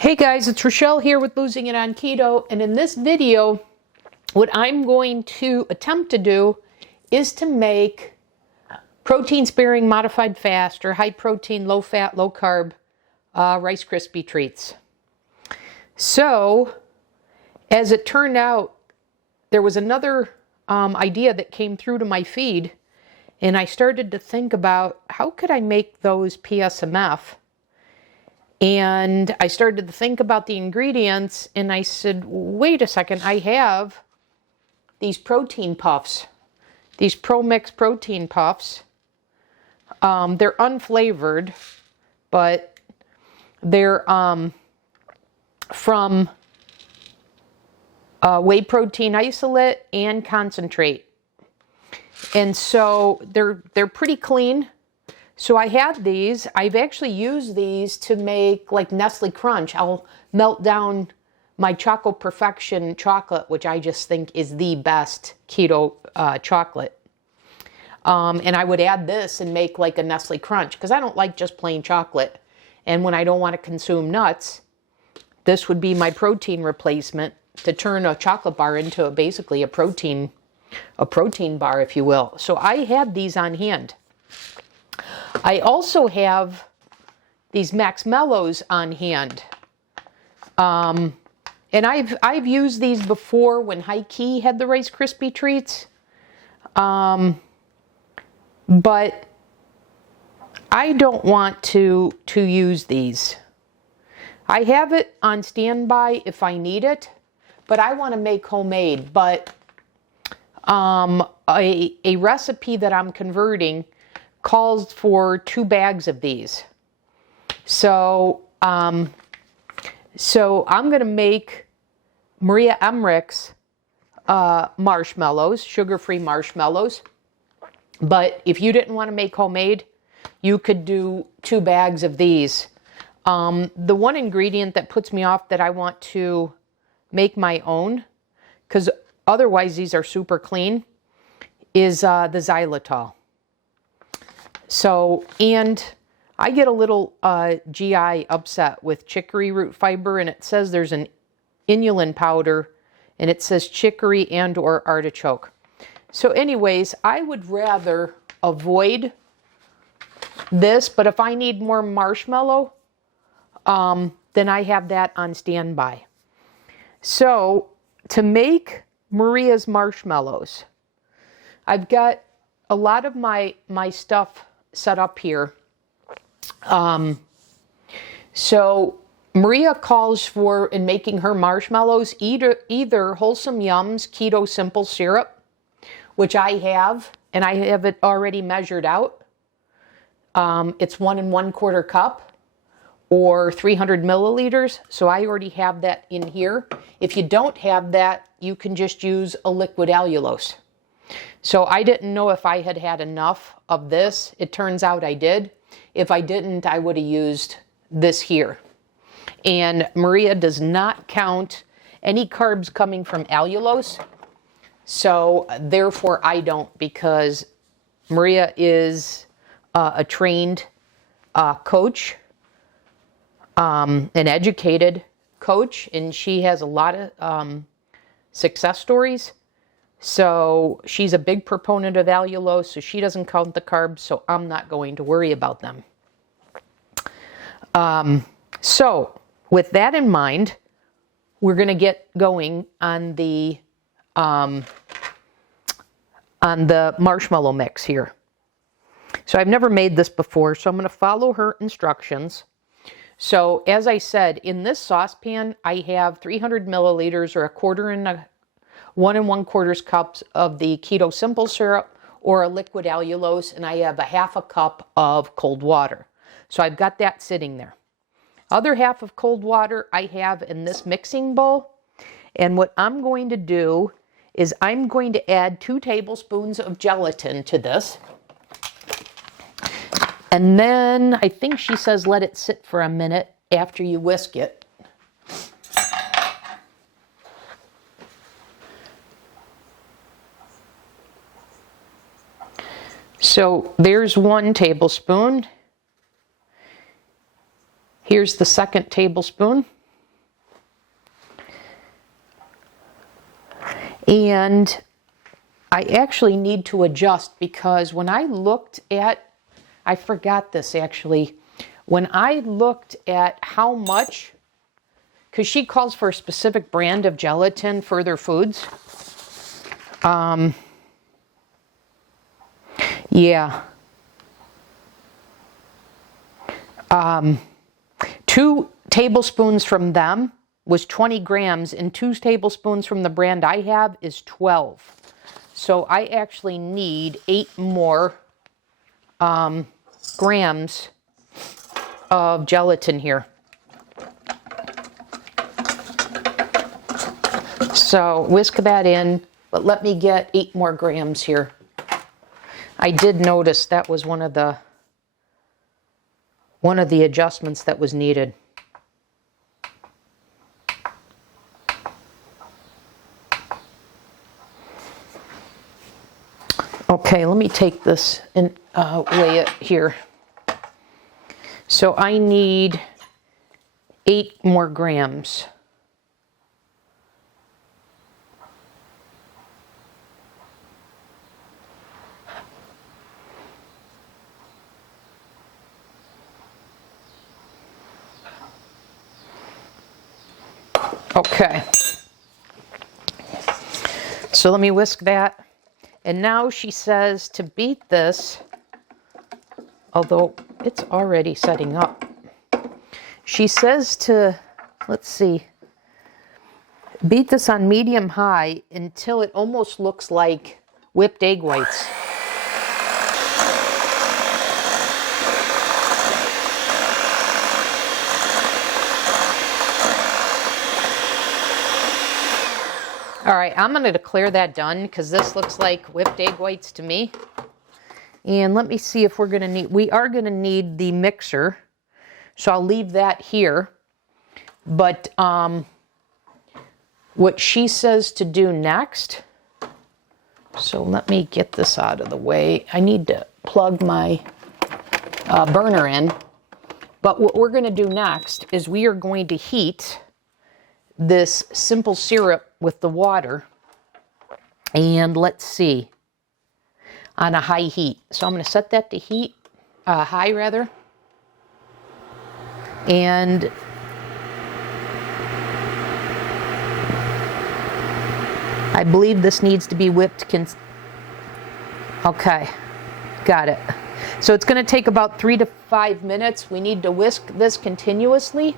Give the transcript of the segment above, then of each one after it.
Hey guys, it's Rochelle here with Losing It on Keto, and in this video, what I'm going to attempt to do is to make protein-sparing, modified fast, or high-protein, low-fat, low-carb Rice Krispy Treats. So, as it turned out, there was another idea that came through to my feed, and I started to think about how could I make those PSMF. And I started to think about the ingredients, and I said, wait a second, I have these protein puffs, these ProMix protein puffs. They're unflavored, but they're from whey protein isolate and concentrate. And so they're pretty clean. So I have these. I've actually used these to make like Nestle Crunch. I'll melt down my Choco Perfection chocolate, which I just think is the best keto chocolate. And I would add this and make like a Nestle Crunch because I don't like just plain chocolate. And when I don't want to consume nuts, this would be my protein replacement to turn a chocolate bar into basically a protein bar, if you will. So I had these on hand. I also have these Marshmallows on hand. And I've used these before when High Key had the Rice Krispy Treats. But I don't want to use these. I have it on standby if I need it, but I want to make homemade. But a recipe that I'm converting calls for 2 bags of these. So I'm going to make Maria Emmerich's marshmallows, sugar-free marshmallows. But if you didn't want to make homemade, you could do 2 bags of these. The one ingredient that puts me off that I want to make my own, because otherwise these are super clean, is the xylitol. So, and I get a little GI upset with chicory root fiber, and it says there's an inulin powder, and it says chicory and or artichoke. So anyways, I would rather avoid this, but if I need more marshmallow, then I have that on standby. So to make Maria's marshmallows, I've got a lot of my stuff set up here. So Maria calls for, in making her marshmallows, either Wholesome Yums Keto Simple Syrup, which I have, and I have it already measured out. It's 1 1/4 cup or 300 milliliters. So I already have that in here. If you don't have that, you can just use a liquid allulose. So I didn't know if I had enough of this. It turns out I did. If I didn't, I would have used this here. And Maria does not count any carbs coming from allulose. So therefore I don't, because Maria is a trained coach, an educated coach, and she has a lot of success stories. So she's a big proponent of allulose, so she doesn't count the carbs, so I'm not going to worry about them. So with that in mind, we're going to get going on the marshmallow mix here. So I've never made this before, so I'm going to follow her instructions. So as I said, in this saucepan, I have 300 milliliters or 1 1/4 cups of the Keto Simple Syrup or a liquid allulose, and I have a 1/2 cup of cold water. So I've got that sitting there. Other half of cold water I have in this mixing bowl, and what I'm going to do is I'm going to add 2 tablespoons of gelatin to this. And then I think she says let it sit for a minute after you whisk it. So there's 1 tablespoon. Here's the 2nd tablespoon. And I actually need to adjust because when I looked at, I forgot this actually, when I looked at how much, because she calls for a specific brand of gelatin for their foods. Yeah. 2 tablespoons from them was 20 grams, and 2 tablespoons from the brand I have is 12. So I actually need 8 more grams of gelatin here. So whisk that in, but let me get 8 more grams here. I did notice that was one of the adjustments that was needed. Okay, let me take this and weigh it here. So I need 8 more grams. Okay. So let me whisk that. And now she says to beat this, although it's already setting up. She says to, let's see, beat this on medium high until it almost looks like whipped egg whites. All right, I'm going to declare that done because this looks like whipped egg whites to me. And let me see if we're going to need, we are going to need the mixer. So I'll leave that here. But what she says to do next, so let me get this out of the way. I need to plug my burner in. But what we're going to do next is we are going to heat this simple syrup with the water, and let's see, on a high heat. So I'm going to set that to heat, high rather, and I believe this needs to be whipped. Okay, got it. So it's going to take about 3 to 5 minutes. We need to whisk this continuously.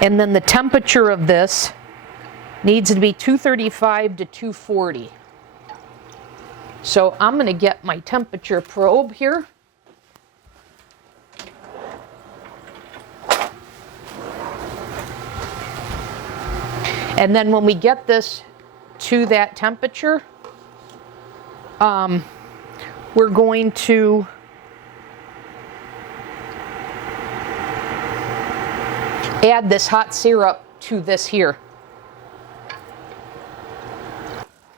And then the temperature of this needs to be 235 to 240. So I'm going to get my temperature probe here. And then when we get this to that temperature, we're going to add this hot syrup to this here.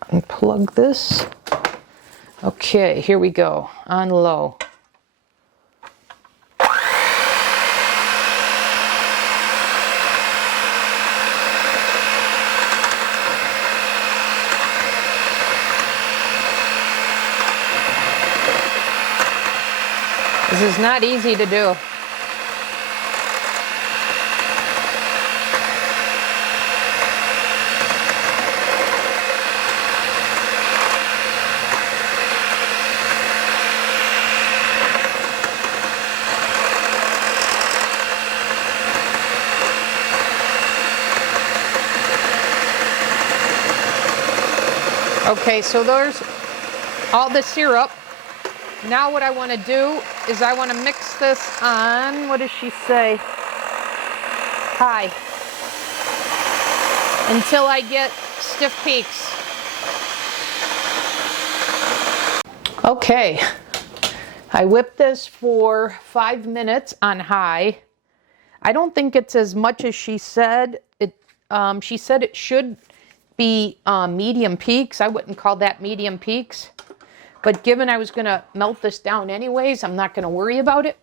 And plug this. Okay, here we go, on low. This is not easy to do. Okay, so there's all the syrup. Now what I want to do is I want to mix this on, what does she say? High. Until I get stiff peaks. Okay, I whipped this for 5 minutes on high. I don't think it's as much as she said. She said it should be medium peaks. I wouldn't call that medium peaks. But given I was going to melt this down anyways, I'm not going to worry about it.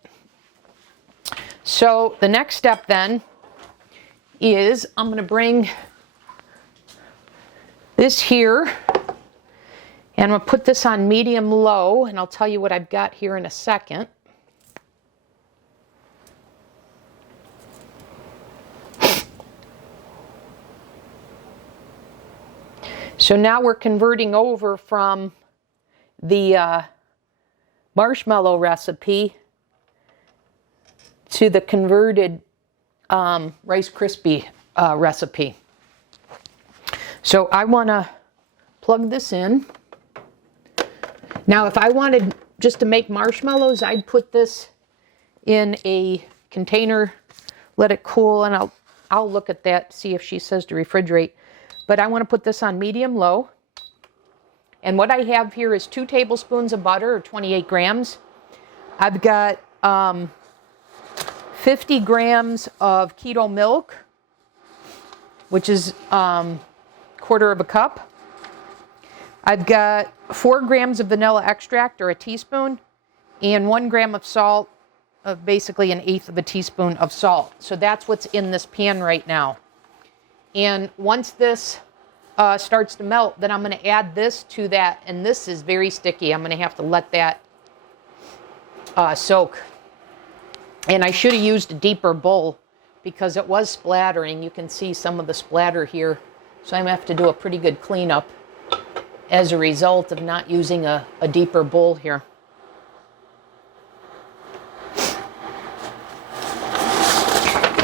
So the next step then is I'm going to bring this here, and I'm going to put this on medium low, and I'll tell you what I've got here in a second. So now we're converting over from the marshmallow recipe to the converted Rice Krispie recipe. So I want to plug this in. Now if I wanted just to make marshmallows, I'd put this in a container, let it cool, and I'll look at that, see if she says to refrigerate. But I want to put this on medium low. And what I have here is 2 tablespoons of butter, or 28 grams. I've got 50 grams of keto milk, which is quarter of a cup. I've got 4 grams of vanilla extract, or a teaspoon, and 1 gram of salt, basically 1/8 of a teaspoon of salt. So that's what's in this pan right now. And once this starts to melt, then I'm going to add this to that. And this is very sticky. I'm going to have to let that soak. And I should have used a deeper bowl because it was splattering. You can see some of the splatter here. So I'm going to have to do a pretty good cleanup as a result of not using a deeper bowl here.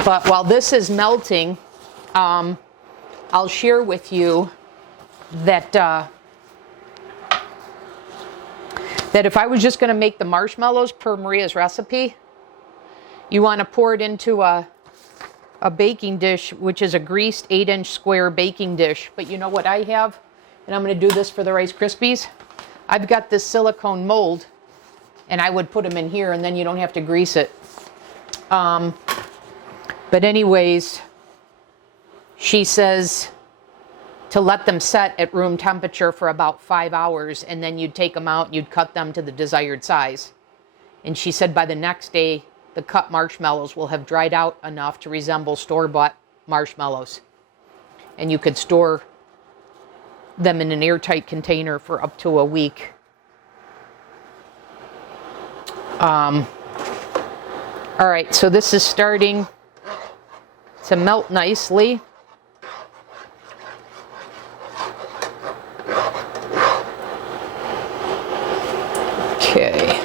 But while this is melting, I'll share with you that that if I was just going to make the marshmallows per Maria's recipe, you want to pour it into a baking dish, which is a greased 8-inch square baking dish. But you know what I have? And I'm going to do this for the Rice Krispies. I've got this silicone mold, and I would put them in here, and then you don't have to grease it. But anyways, she says to let them set at room temperature for about 5 hours, and then you'd take them out and you'd cut them to the desired size. And she said by the next day, the cut marshmallows will have dried out enough to resemble store-bought marshmallows. And you could store them in an airtight container for up to a week. All right, so this is starting to melt nicely. Okay.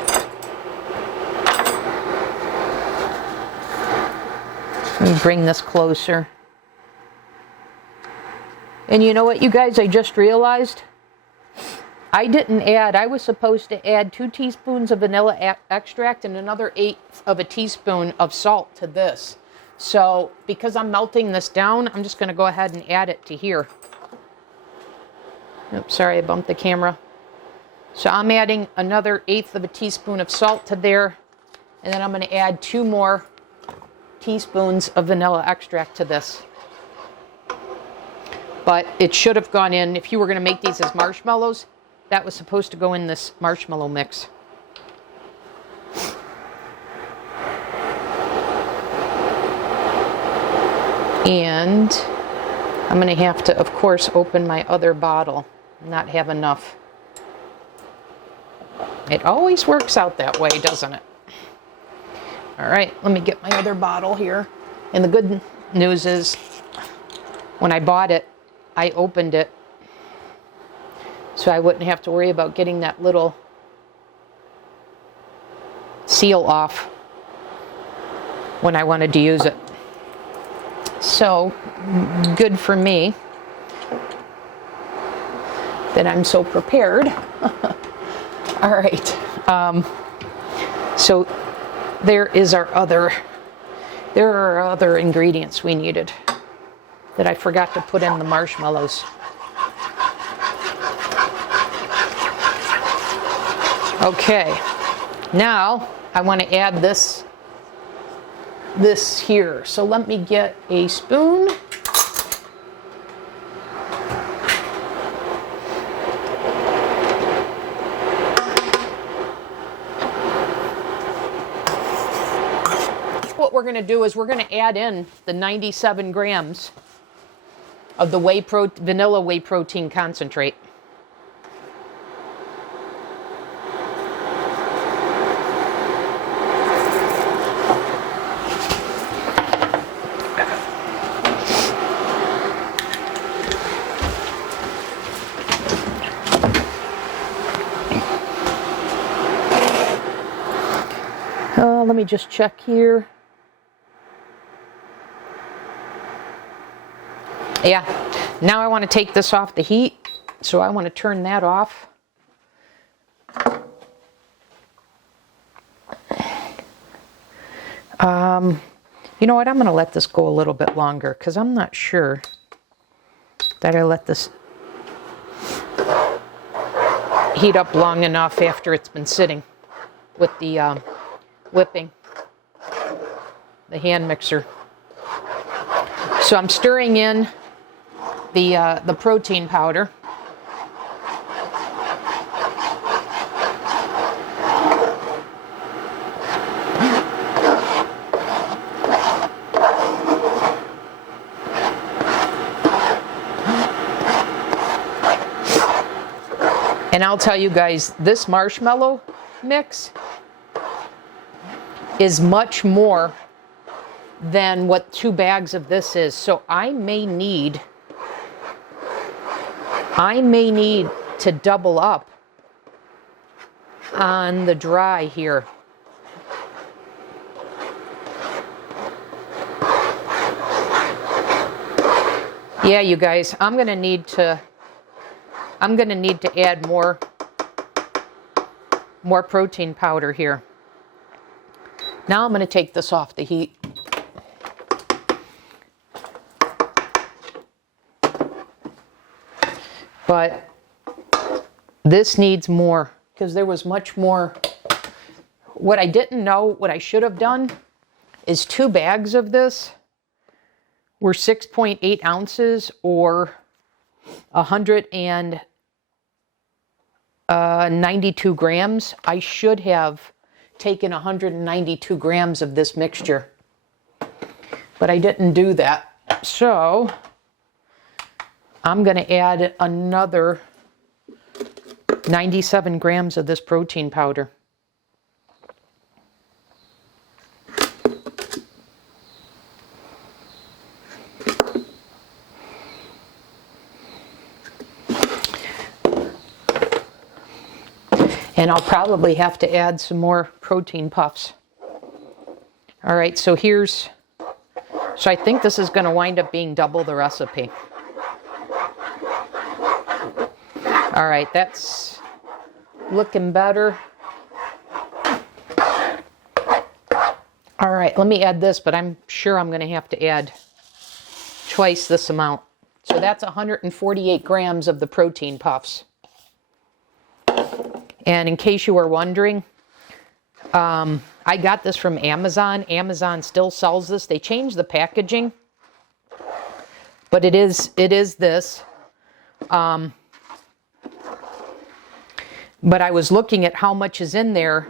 Let me bring this closer. And you know what, you guys, I just realized I was supposed to add 2 teaspoons of vanilla extract and another 1/8 of a teaspoon of salt to this. So because I'm melting this down, I'm just going to go ahead and add it to here. Oops, sorry, I bumped the camera. So I'm adding another 1/8 of a teaspoon of salt to there, and then I'm going to add 2 more teaspoons of vanilla extract to this. But it should have gone in, if you were going to make these as marshmallows, that was supposed to go in this marshmallow mix. And I'm going to have to, of course, open my other bottle, not have enough. It always works out that way, doesn't it? All right, let me get my other bottle here. And the good news is, when I bought it, I opened it so I wouldn't have to worry about getting that little seal off when I wanted to use it. So, good for me that I'm so prepared. All right. So there are other ingredients we needed that I forgot to put in the marshmallows. Okay. Now I want to add this here. So let me get a spoon. What we're going to do is we're going to add in the 97 grams of the vanilla whey protein concentrate. Let me just check here. Yeah, now I want to take this off the heat, so I want to turn that off. You know what, I'm going to let this go a little bit longer because I'm not sure that I let this heat up long enough after it's been sitting with the whipping, the hand mixer. So I'm stirring in the protein powder. And I'll tell you guys, this marshmallow mix is much more than what 2 bags of this is. So I may need to double up on the dry here. Yeah, you guys, I'm gonna need to add more protein powder here. Now I'm going to take this off the heat. But this needs more because there was much more. What I didn't know, what I should have done, is 2 bags of this were 6.8 ounces or 192 grams. I should have taken 192 grams of this mixture, but I didn't do that. So I'm going to add another 97 grams of this protein powder. And I'll probably have to add some more protein puffs. All right, so I think this is going to wind up being double the recipe. All right, that's looking better. All right, let me add this, but I'm sure I'm going to have to add twice this amount. So that's 148 grams of the protein puffs. And in case you were wondering, I got this from Amazon. Amazon still sells this. They changed the packaging, but it is this. But I was looking at how much is in there,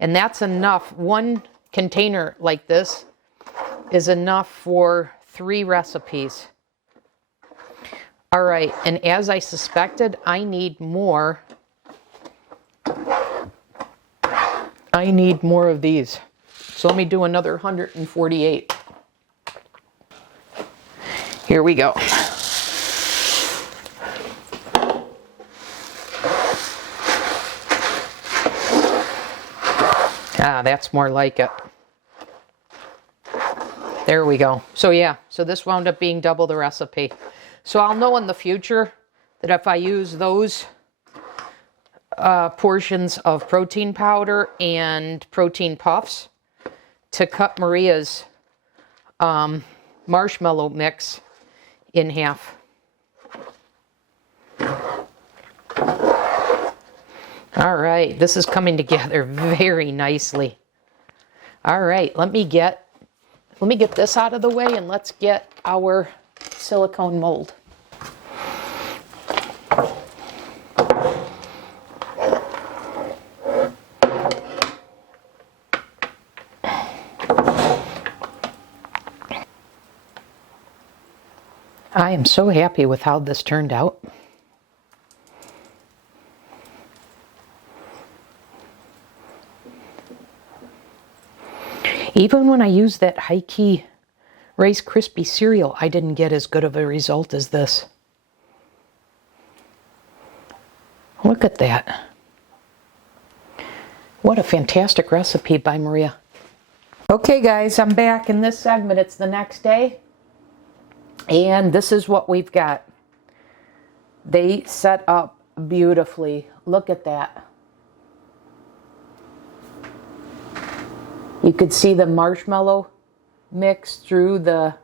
and that's enough. 1 container like this is enough for 3 recipes. All right, and as I suspected, I need more. I need more of these. So let me do another 148. Here we go. Ah, that's more like it. There we go. So yeah, so this wound up being double the recipe. So I'll know in the future that if I use those portions of protein powder and protein puffs to cut Maria's marshmallow mix in half. All right, this is coming together very nicely. All right, let me get this out of the way and let's get our silicone mold. I am so happy with how this turned out. Even when I used that high-key Rice Krispy cereal, I didn't get as good of a result as this. Look at that. What a fantastic recipe by Maria. Okay guys, I'm back in this segment. It's the next day. And this is what we've got. They set up beautifully. Look at that. You could see the marshmallow mix through the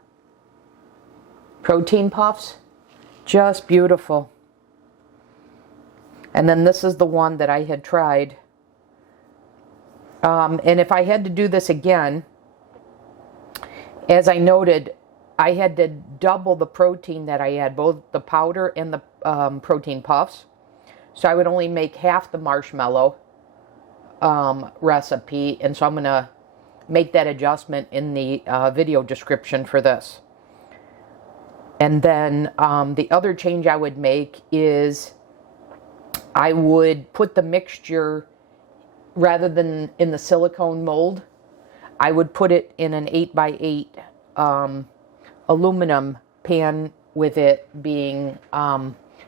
protein puffs. Just beautiful. And then this is the one that I had tried. And if I had to do this again, as I noted, I had to double the protein that I had, both the powder and the protein puffs. So I would only make half the marshmallow recipe. And so I'm going to make that adjustment in the video description for this. And then the other change I would make is I would put the mixture, rather than in the silicone mold, I would put it in an 8x8 aluminum pan, with it being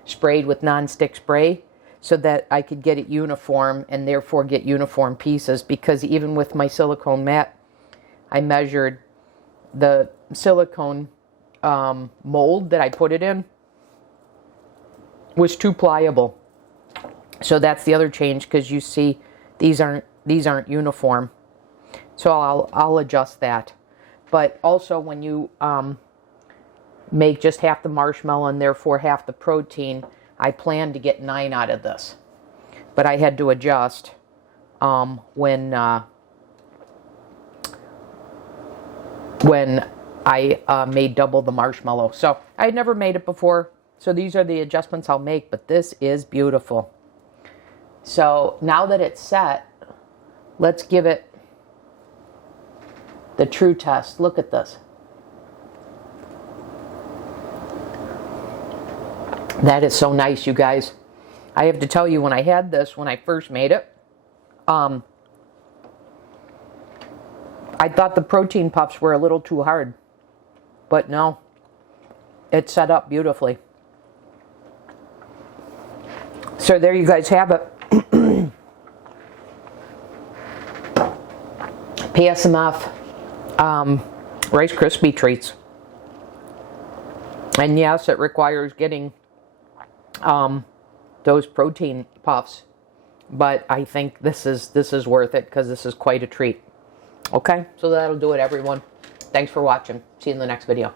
sprayed with non-stick spray, so that I could get it uniform and therefore get uniform pieces. Because even with my silicone mat, I measured the silicone mold that I put it in was too pliable. So that's the other change, because you see these aren't uniform. So I'll adjust that. But also when you make just half the marshmallow and therefore half the protein, I planned to get 9 out of this. But I had to adjust when I made double the marshmallow. So I had never made it before. So these are the adjustments I'll make, but this is beautiful. So now that it's set, let's give it the true test. Look at this. That is so nice, you guys. I have to tell you, when I had this, when I first made it, I thought the protein puffs were a little too hard. But no, it's set up beautifully. So there you guys have it. PSMF Rice Krispy Treats. And yes, it requires getting those protein puffs, but I think this is worth it, because this is quite a treat. Okay, so that'll do it, everyone. Thanks for watching. See you in the next video.